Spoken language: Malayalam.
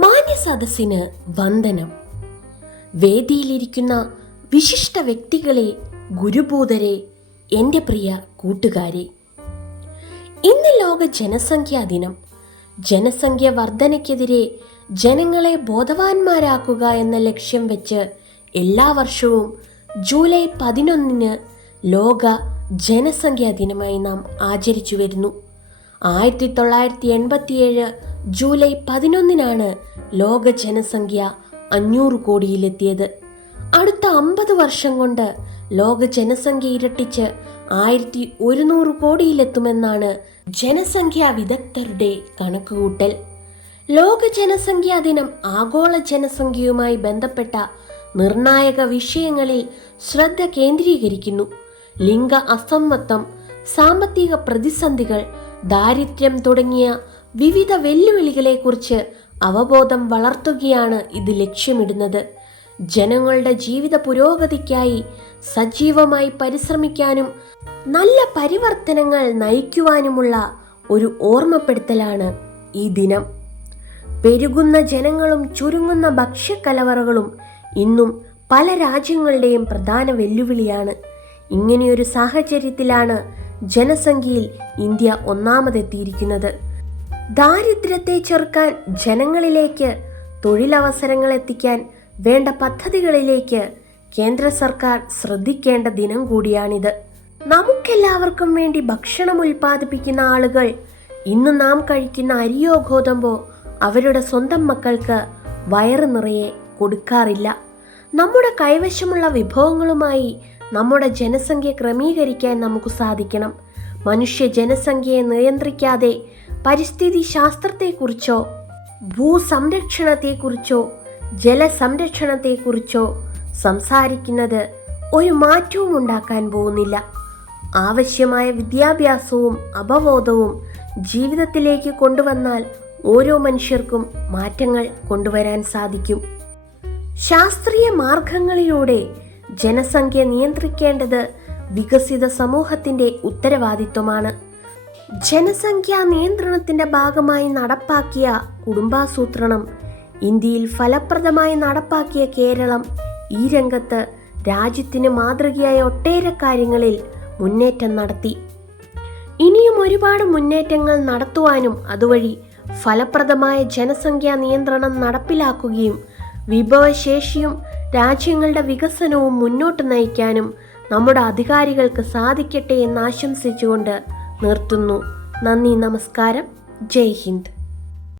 മാന്യസദസ്സിന് വന്ദനം. വേദിയിലിരിക്കുന്ന വിശിഷ്ട വ്യക്തികളെ, ഗുരുഭൂതരെ, എൻ്റെ പ്രിയ കൂട്ടുകാരെ, ഇന്ന് ലോക ജനസംഖ്യാ ദിനം. ജനസംഖ്യ വർധനയ്ക്കെതിരെ ജനങ്ങളെ ബോധവാന്മാരാക്കുക എന്ന ലക്ഷ്യം വെച്ച് എല്ലാ വർഷവും ജൂലൈ 11 ലോക ജനസംഖ്യാ ദിനമായി നാം ആചരിച്ചു വരുന്നു. 1987 ജൂലൈ 11 ലോക ജനസംഖ്യ 500 കോടിയിലെത്തിയത്. അടുത്ത 50 വർഷം കൊണ്ട് ലോക ജനസംഖ്യ ഇരട്ടിച്ച് 1100 കോടിയിലെത്തുമെന്നാണ് ജനസംഖ്യാ വിദഗ്ധരുടെ കണക്കുകൂട്ടൽ. ലോക ജനസംഖ്യാ ദിനം ആഗോള ജനസംഖ്യയുമായി ബന്ധപ്പെട്ട നിർണായക വിഷയങ്ങളിൽ ശ്രദ്ധ കേന്ദ്രീകരിക്കുന്നു. ലിംഗ അസമത്വം, സാമ്പത്തിക പ്രതിസന്ധികൾ, ദാരിദ്ര്യം തുടങ്ങിയ വിവിധ വെല്ലുവിളികളെക്കുറിച്ച് അവബോധം വളർത്തുകയാണ് ഇത് ലക്ഷ്യമിടുന്നത്. ജനങ്ങളുടെ ജീവിത പുരോഗതിക്കായി സജീവമായി പരിശ്രമിക്കാനും നല്ല പരിവർത്തനങ്ങൾ നയിക്കുവാനുമുള്ള ഒരു ഓർമ്മപ്പെടുത്തലാണ് ഈ ദിനം. പെരുകുന്ന ജനങ്ങളും ചുരുങ്ങുന്ന ഭക്ഷ്യക്കലവറകളും ഇന്നും പല രാജ്യങ്ങളുടെയും പ്രധാന വെല്ലുവിളിയാണ്. ഇങ്ങനെയൊരു സാഹചര്യത്തിലാണ് ജനസംഖ്യയിൽ ഇന്ത്യ ഒന്നാമതെത്തിയിരിക്കുന്നത്. ദാരിദ്ര്യത്തെ ചെറുക്കാൻ, ജനങ്ങളിലേക്ക് തൊഴിലവസരങ്ങൾ എത്തിക്കാൻ വേണ്ട പദ്ധതികളിലേക്ക് കേന്ദ്ര സർക്കാർ ശ്രദ്ധിക്കേണ്ട ദിനം കൂടിയാണിത്. നമുക്കെല്ലാവർക്കും വേണ്ടി ഭക്ഷണം ഉൽപ്പാദിപ്പിക്കുന്ന ആളുകൾ ഇന്ന് നാം കഴിക്കുന്ന അരിയോ ഗോതമ്പോ അവരുടെ സ്വന്തം മക്കൾക്ക് വയറ് നിറയെ കൊടുക്കാറില്ല. നമ്മുടെ കൈവശമുള്ള വിഭവങ്ങളുമായി നമ്മുടെ ജനസംഖ്യ ക്രമീകരിക്കാൻ നമുക്ക് സാധിക്കണം. മനുഷ്യ ജനസംഖ്യയെ നിയന്ത്രിക്കാതെ പരിസ്ഥിതി ശാസ്ത്രത്തെക്കുറിച്ചോ ഭൂസംരക്ഷണത്തെക്കുറിച്ചോ ജലസംരക്ഷണത്തെക്കുറിച്ചോ സംസാരിക്കുന്നത് ഒരു മാറ്റവും ഉണ്ടാക്കാൻ പോകുന്നില്ല. ആവശ്യമായ വിദ്യാഭ്യാസവും അവബോധവും ജീവിതത്തിലേക്ക് കൊണ്ടുവന്നാൽ ഓരോ മനുഷ്യർക്കും മാറ്റങ്ങൾ കൊണ്ടുവരാൻ സാധിക്കും. ശാസ്ത്രീയ മാർഗങ്ങളിലൂടെ ജനസംഖ്യ നിയന്ത്രിക്കേണ്ടത് വികസിത സമൂഹത്തിന്റെ ഉത്തരവാദിത്വമാണ്. ജനസംഖ്യാ നിയന്ത്രണത്തിന്റെ ഭാഗമായി നടപ്പാക്കിയ കുടുംബാസൂത്രണം, ഇന്ത്യയിൽ ഫലപ്രദമായി നടപ്പാക്കിയ കേരളം ഈ രംഗത്ത് രാജ്യത്തിന് മാതൃകയായ ഒട്ടേറെ കാര്യങ്ങളിൽ മുന്നേറ്റം നടത്തി. ഇനിയും ഒരുപാട് മുന്നേറ്റങ്ങൾ നടത്തുവാനും അതുവഴി ഫലപ്രദമായ ജനസംഖ്യാ നിയന്ത്രണം നടപ്പിലാക്കുകയും വിഭവശേഷിയും രാജ്യങ്ങളുടെ വികസനവും മുന്നോട്ട് നയിക്കാനും നമ്മുടെ അധികാരികൾക്ക് സാധിക്കട്ടെ എന്ന് ആശംസിച്ചുകൊണ്ട് നിർത്തുന്നു. നന്ദി, നമസ്കാരം, ജയ് ഹിന്ദ്.